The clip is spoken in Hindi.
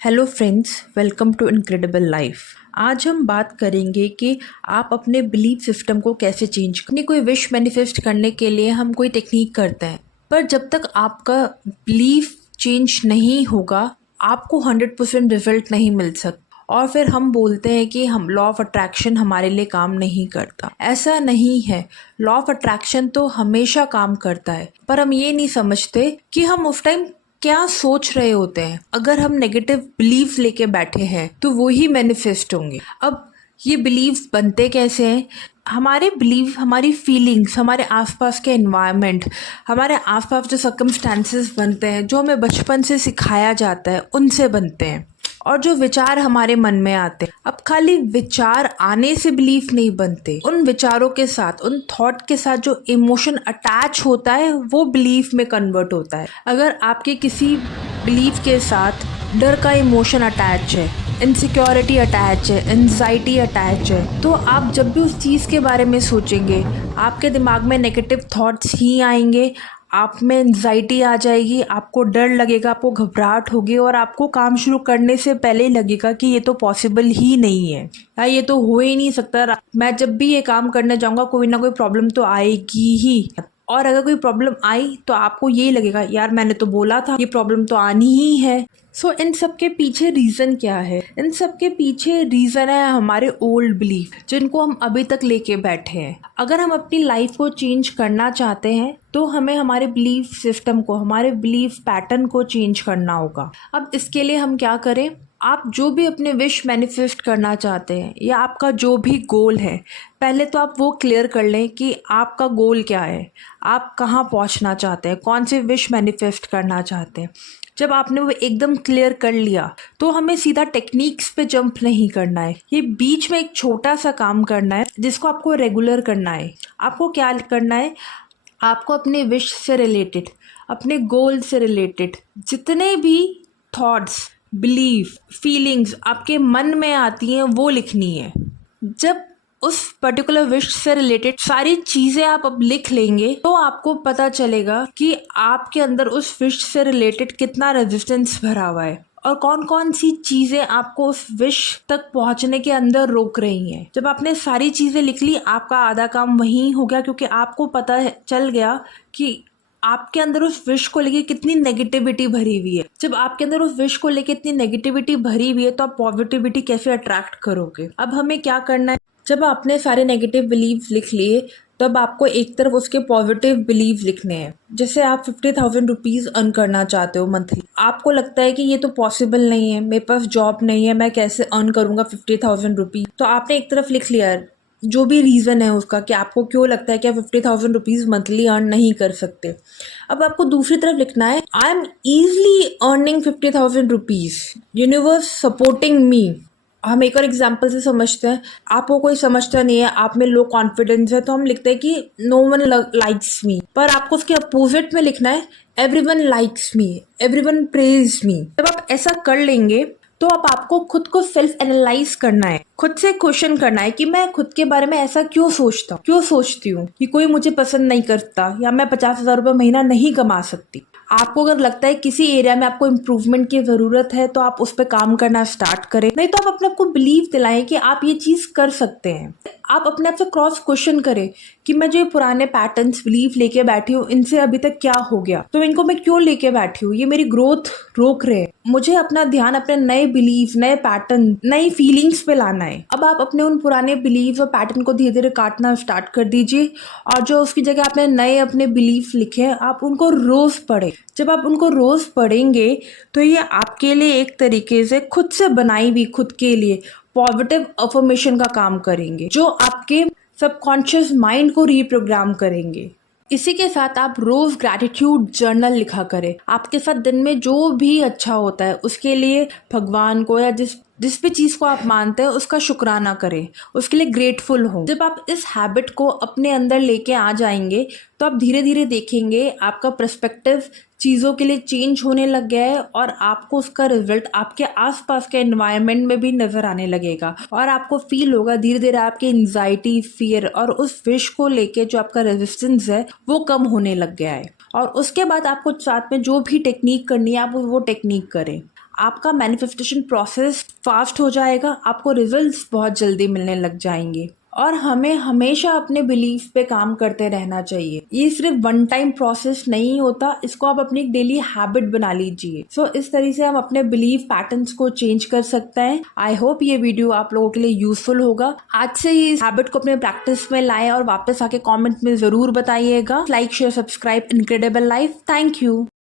Hello friends, welcome to incredible life. आज हम बात करेंगे कि आप अपने बिलीफ सिस्टम को कैसे चेंज अपनी कोई विश मैनिफेस्ट करने के लिए हम कोई टेक्निक करते हैं, पर जब तक आपका बिलीफ चेंज नहीं होगा आपको 100% रिजल्ट नहीं मिल सकता। और फिर हम बोलते हैं कि हम लॉ ऑफ अट्रैक्शन हमारे लिए काम नहीं करता। ऐसा नहीं है। लॉ ऑफ अट्रैक्शन तो हमेशा काम करता है, पर हम ये नहीं समझते कि हम उस टाइम क्या सोच रहे होते हैं। अगर हम नेगेटिव बिलीव्स लेके बैठे हैं तो वो ही मैनिफेस्ट होंगे। अब ये बिलीव्स बनते कैसे हैं? हमारे बिलीव, हमारी फीलिंग्स, हमारे आसपास के एनवायरनमेंट, हमारे आसपास जो सर्कमस्टांसेस बनते हैं, जो हमें बचपन से सिखाया जाता है, उनसे बनते हैं। और जो विचार हमारे मन में आते हैं, अब खाली विचार आने से बिलीफ नहीं बनते। उन विचारों के साथ, उन थॉट के साथ जो इमोशन अटैच होता है वो बिलीफ में कन्वर्ट होता है। अगर आपके किसी बिलीफ के साथ डर का इमोशन अटैच है, इनसिक्योरिटी अटैच है, एंजाइटी अटैच है, तो आप जब भी उस चीज़ के बारे में सोचेंगे आपके दिमाग में नेगेटिव थॉट्स ही आएंगे। आप में एंजाइटी आ जाएगी, आपको डर लगेगा, आपको घबराहट होगी और आपको काम शुरू करने से पहले ही लगेगा कि ये तो पॉसिबल ही नहीं है या ये तो हो ही नहीं सकता। मैं जब भी ये काम करने जाऊंगा कोई ना कोई प्रॉब्लम तो आएगी ही। और अगर कोई प्रॉब्लम आई तो आपको ये लगेगा, यार मैंने तो बोला था ये प्रॉब्लम तो आनी ही है। इन सब के पीछे रीज़न क्या है? इन सब के पीछे रीज़न है हमारे ओल्ड बिलीफ, जिनको हम अभी तक लेके बैठे हैं। अगर हम अपनी लाइफ को चेंज करना चाहते हैं तो हमें हमारे बिलीफ सिस्टम को, हमारे बिलीफ पैटर्न को चेंज करना होगा। अब इसके लिए हम क्या करें? आप जो भी अपने विश मैनिफेस्ट करना चाहते हैं या आपका जो भी गोल है, पहले तो आप वो क्लियर कर लें कि आपका गोल क्या है, आप कहाँ पहुँचना चाहते हैं, कौन से विश मैनिफेस्ट करना चाहते हैं। जब आपने वो एकदम क्लियर कर लिया तो हमें सीधा टेक्निक्स पे जंप नहीं करना है। ये बीच में एक छोटा सा काम करना है जिसको आपको रेगुलर करना है। आपको क्या करना है? आपको अपने विश से रिलेटेड, अपने गोल से रिलेटेड जितने भी थॉट्स, बिलीफ, फीलिंग्स आपके मन में आती हैं वो लिखनी है। जब उस पर्टिकुलर विश से रिलेटेड सारी चीज़ें आप अब लिख लेंगे तो आपको पता चलेगा कि आपके अंदर उस विश से रिलेटेड कितना रेजिस्टेंस भरा हुआ है और कौन कौन सी चीज़ें आपको उस विश तक पहुंचने के अंदर रोक रही हैं। जब आपने सारी चीज़ें लिख ली आपका आधा काम वहीं हो गया, क्योंकि आपको पता चल गया कि आपके अंदर उस विश को लेके कितनी नेगेटिविटी भरी हुई है। जब आपके अंदर उस विश को लेके इतनी नेगेटिविटी भरी हुई है तो आप पॉजिटिविटी कैसे अट्रैक्ट करोगे? अब हमें क्या करना है? जब आपने सारे नेगेटिव बिलीव्स लिख लिए तब आपको एक तरफ उसके पॉजिटिव बिलीव्स लिखने हैं। जैसे आप 50,000 रुपीज़ अर्न करना चाहते हो मंथली, आपको लगता है कि ये तो पॉसिबल नहीं है, मेरे पास जॉब नहीं है, मैं कैसे अर्न करूंगा 50,000 रुपीज़। तो आपने एक तरफ लिख लिया जो भी रीज़न है उसका कि आपको क्यों लगता है कि आप 50,000 रुपीज़ मंथली अर्न नहीं कर सकते। अब आपको दूसरी तरफ लिखना है, I am easily earning 50,000 rupees, universe supporting me. हम एक और एग्जाम्पल से समझते हैं। आपको कोई समझता नहीं है, आप में लो कॉन्फिडेंस है, तो हम लिखते हैं कि नो वन लाइक्स मी। पर आपको उसके अपोजिट में लिखना है, everyone likes me, everyone praise me. जब आप ऐसा कर लेंगे तो अब आपको खुद को सेल्फ एनालाइज करना है, खुद से क्वेश्चन करना है कि मैं खुद के बारे में ऐसा क्यों सोचती हूँ कि कोई मुझे पसंद नहीं करता या मैं 50,000 रुपये महीना नहीं कमा सकती। आपको अगर लगता है किसी एरिया में आपको इम्प्रूवमेंट की ज़रूरत है तो आप उस पर काम करना स्टार्ट करें। नहीं तो आप अपने आप को बिलीव दिलाएं कि आप ये चीज़ कर सकते हैं। आप अपने आप से क्रॉस क्वेश्चन करें कि मैं जो पुराने पैटर्न्स, बिलीफ लेके बैठी हूँ इनसे अभी तक क्या हो गया, तो इनको मैं क्यों लेके बैठी हूँ, ये मेरी ग्रोथ रोक रहे हैं। मुझे अपना ध्यान अपने नए बिलीफ, नए पैटर्न, नई फीलिंग्स पे लाना है। अब आप अपने उन पुराने बिलीफ और पैटर्न को धीरे धीरे काटना स्टार्ट कर दीजिए और जो उसकी जगह आपने नए अपने बिलीफ लिखे हैं आप उनको रोज पढ़ें। जब आप उनको रोज पढ़ेंगे तो ये आपके लिए एक तरीके से खुद से बनाई हुई, खुद के लिए पॉजिटिव अफर्मेशन का काम करेंगे, जो आपके सबकॉन्शियस माइंड को रीप्रोग्राम करेंगे। इसी के साथ आप रोज ग्रैटिट्यूड जर्नल लिखा करें। आपके साथ दिन में जो भी अच्छा होता है उसके लिए भगवान को या जिस भी चीज़ को आप मानते हैं उसका शुक्राना करें, उसके लिए ग्रेटफुल हो। जब आप इस हैबिट को अपने अंदर लेके आ जाएंगे तो आप धीरे धीरे देखेंगे आपका पर्सपेक्टिव चीज़ों के लिए चेंज होने लग गया है और आपको उसका रिजल्ट आपके आसपास के एनवायरनमेंट में भी नज़र आने लगेगा और आपको फील होगा धीरे धीरे आपकी एंजाइटी, फियर और उस विश को लेके जो आपका रेजिस्टेंस है वो कम होने लग गया है। और उसके बाद आपको साथ में जो भी टेक्निक करनी है आप वो टेक्निक करें। आपका मैनिफेस्टेशन प्रोसेस फास्ट हो जाएगा, आपको रिजल्ट्स बहुत जल्दी मिलने लग जाएंगे। और हमें हमेशा अपने बिलीफ पे काम करते रहना चाहिए। ये सिर्फ वन टाइम प्रोसेस नहीं होता, इसको आप अपनी एक डेली हैबिट बना लीजिए। सो इस तरीके से हम अपने बिलीफ पैटर्न्स को चेंज कर सकते हैं। आई होप ये वीडियो आप लोगों के लिए यूजफुल होगा। आज से ही इस हैबिट को अपने प्रैक्टिस में लाएं और वापस आके कमेंट में जरूर बताइएगा। Like share subscribe incredible life. Thank you.